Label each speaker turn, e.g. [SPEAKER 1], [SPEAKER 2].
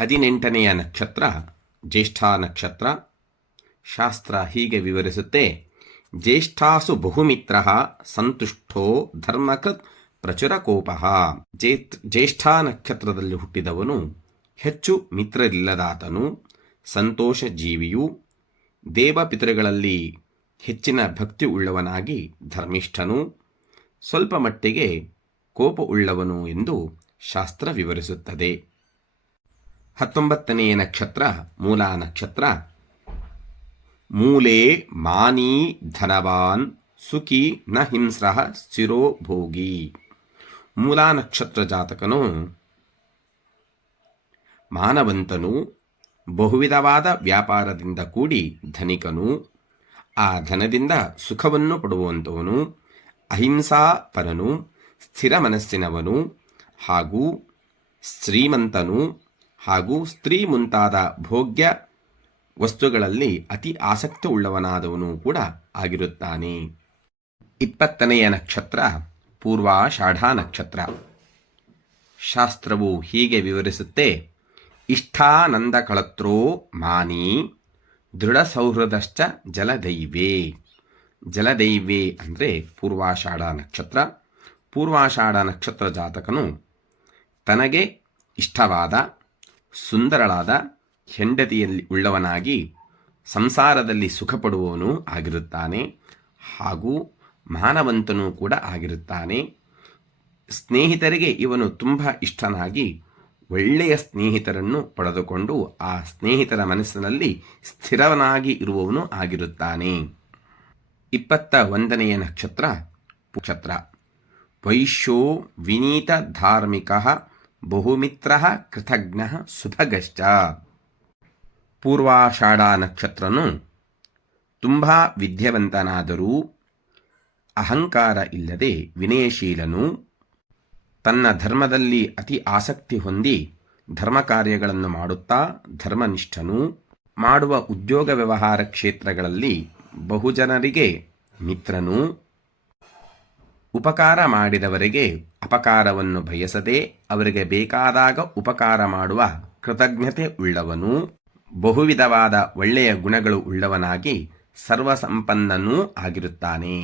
[SPEAKER 1] ಹದಿನೆಂಟನೆಯ ನಕ್ಷತ್ರ, ಜ್ಯೇಷ್ಠ ನಕ್ಷತ್ರ. ಶಾಸ್ತ್ರ ಹೀಗೆ ವಿವರಿಸುತ್ತೆ. ಜ್ಯೇಷ್ಠಾಸು ಬಹುಮಿತ್ರ, ಸಂತುಷ್ಟೋ ಧರ್ಮಕೃತ್ ಪ್ರಚುರ ಕೋಪ ಜ್ಯೇಷ್ಠ ನಕ್ಷತ್ರದಲ್ಲಿ ಹುಟ್ಟಿದವನು ಹೆಚ್ಚು ಮಿತ್ರರಿಲ್ಲದಾತನು ಸಂತೋಷ ಜೀವಿಯು ದೇವಪಿತೃಗಳಲ್ಲಿ ಹೆಚ್ಚಿನ ಭಕ್ತಿ ಉಳ್ಳವನಾಗಿ ಧರ್ಮಿಷ್ಠನು, ಸ್ವಲ್ಪ ಮಟ್ಟಿಗೆ ಕೋಪ ಉಳ್ಳವನು ಎಂದು ಶಾಸ್ತ್ರ ವಿವರಿಸುತ್ತದೆ. ಹತ್ತೊಂಬತ್ತನೆಯ ನಕ್ಷತ್ರ, ಮೂಲ ನಕ್ಷತ್ರ. ಮೂಲೆ ಮಾನಿ ಧನವಾನ್, ಸುಖಿ ನ ಹಿಂಸ್ರ ಸ್ಥಿರೋ ಭೋಗಿ. ಮೂಲ ನಕ್ಷತ್ರ ಜಾತಕನು ಮಾನವಂತನು, ಬಹುವಿಧವಾದ ವ್ಯಾಪಾರದಿಂದ ಕೂಡಿ ಧನಿಕನು, ಆ ಧನದಿಂದ ಸುಖವನ್ನು ಪಡುವಂತವನು ಅಹಿಂಸಾಪರನು ಸ್ಥಿರ ಮನಸ್ಸಿನವನು ಹಾಗೂ ಶ್ರೀಮಂತನು ಹಾಗೂ ಸ್ತ್ರೀ ಮುಂತಾದ ಭೋಗ್ಯ ವಸ್ತುಗಳಲ್ಲಿ ಅತಿ ಆಸಕ್ತ ಉಳ್ಳವನಾದವನು ಕೂಡ ಆಗಿರುತ್ತಾನೆ. ಇಪ್ಪತ್ತನೆಯ ನಕ್ಷತ್ರ, ಪೂರ್ವಾಷಾಢ ನಕ್ಷತ್ರ. ಶಾಸ್ತ್ರವು ಹೀಗೆ ವಿವರಿಸುತ್ತೆ ಇಷ್ಟಾನಂದ ಕಳತ್ರೋ ಮಾನಿ ದೃಢ ಸೌಹೃದಶ್ಚ ಜಲದೈವೇ. ಜಲದೈವೇ ಅಂದರೆ ಪೂರ್ವಾಷಾಢ ನಕ್ಷತ್ರ. ಪೂರ್ವಾಷಾಢ ನಕ್ಷತ್ರ ಜಾತಕನು ತನಗೆ ಇಷ್ಟವಾದ ಸುಂದರಳಾದ ಹೆಂಡತಿಯಲ್ಲಿ ಉಳ್ಳವನಾಗಿ ಸಂಸಾರದಲ್ಲಿ ಸುಖಪಡುವವನು ಆಗಿರುತ್ತಾನೆ ಹಾಗೂ ಮಾನವಂತನೂ ಕೂಡ ಆಗಿರುತ್ತಾನೆ. ಸ್ನೇಹಿತರಿಗೆ ಇವನು ತುಂಬ ಇಷ್ಟನಾಗಿ ಒಳ್ಳೆಯ ಸ್ನೇಹಿತರನ್ನು ಪಡೆದುಕೊಂಡು ಆ ಸ್ನೇಹಿತರ ಮನಸ್ಸಿನಲ್ಲಿ ಸ್ಥಿರವನಾಗಿ ಇರುವವನು ಆಗಿರುತ್ತಾನೆ. ಇಪ್ಪತ್ತ ಒಂದನೆಯ ನಕ್ಷತ್ರ ನಕ್ಷತ್ರ ವೈಶ್ಯೋ ವಿನೀತ ಧಾರ್ಮಿಕ ಬಹುಮಿತ್ರ ಕೃತಜ್ಞ ಸುಭಗಶ್ಚ ಪೂರ್ವಾಷಾಢ ನಕ್ಷತ್ರನು ತುಂಬ ವಿದ್ಯಾವಂತನಾದರೂ ಅಹಂಕಾರ ಇಲ್ಲದೆ ವಿನಯಶೀಲನು ತನ್ನ ಧರ್ಮದಲ್ಲಿ ಅತಿ ಆಸಕ್ತಿ ಹೊಂದಿ ಧರ್ಮ ಕಾರ್ಯಗಳನ್ನು ಮಾಡುತ್ತಾ ಧರ್ಮನಿಷ್ಠನು ಮಾಡುವ ಉದ್ಯೋಗ ವ್ಯವಹಾರ ಕ್ಷೇತ್ರಗಳಲ್ಲಿ ಬಹುಜನರಿಗೆ ಮಿತ್ರನು. ಉಪಕಾರ ಮಾಡಿದವರಿಗೆ ಅಪಕಾರವನ್ನು ಬಯಸದೆ ಅವರಿಗೆ ಬೇಕಾದಾಗ ಉಪಕಾರ ಮಾಡುವ ಕೃತಜ್ಞತೆ ಉಳ್ಳವನು ಬಹುವಿಧವಾದ ಒಳ್ಳೆಯ ಗುಣಗಳು ಉಳ್ಳವನಾಗಿ ಸರ್ವಸಂಪನ್ನನೂ ಆಗಿರುತ್ತಾನೆ.